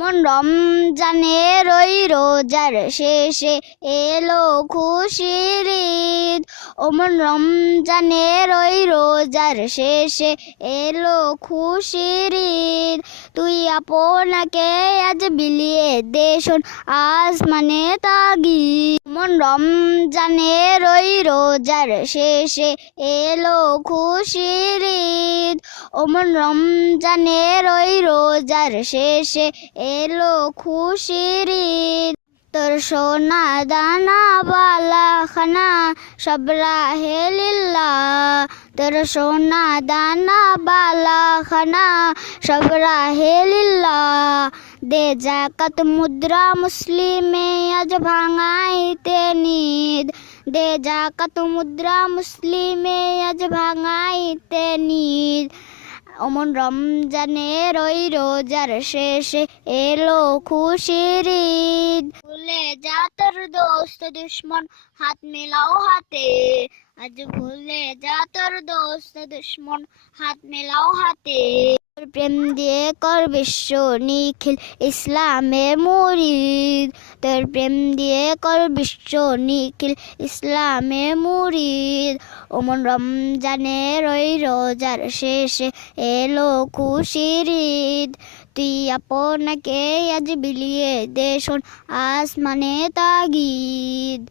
অমন রমজানের ওই রোজার শেষে এলো খুশির ঈদ, ওমন রমজানের ওই রোজার শেষে এলো খুশির ঈদ। তুই আপনাকে আজ বিলিয়ে দেশন আসমানে তাগি মন রমজানের ওই রোজার শেষে এলো খুশির ঈদ, ওমন রমজানের ওই রোজার শেষে এলো খুশির ঈদ। তোর সোনা দানা, বালা খানা, সব রাহে তোর সোনা দানা, বালা খানা, সব রাহে লিল্লা দে জাকাত মুদ্রা মুসলিমে আজ ভাঙাইতে নিদ। দে জাকাত মুদ্রা মুসলিমে আজ ভাঙাইতে নিদ। অমন রমজানের ওই রোজার শেষে এলো খুশির ঈদ। ভুলে যা তোর দোস্ত দুশ্মন, হাত মেলাও হাতে। আজ ভুলে যা তোর দোস্ত দুশ্মন, হাত মেলাও হাতে। প্রেম দিয়ে কর বিশ্ব নিখিল ইসলামের মুরিদ। তোর প্রেম দিয়ে কর বিশ্ব নিখিল ইসলামের মুরিদ। ওমন রমজানে ওই রোজার শেষে এলো খুশির ঈদ। তুই আপনাকে আজ বিলিয়ে দেশন আসমানে তাগিদ।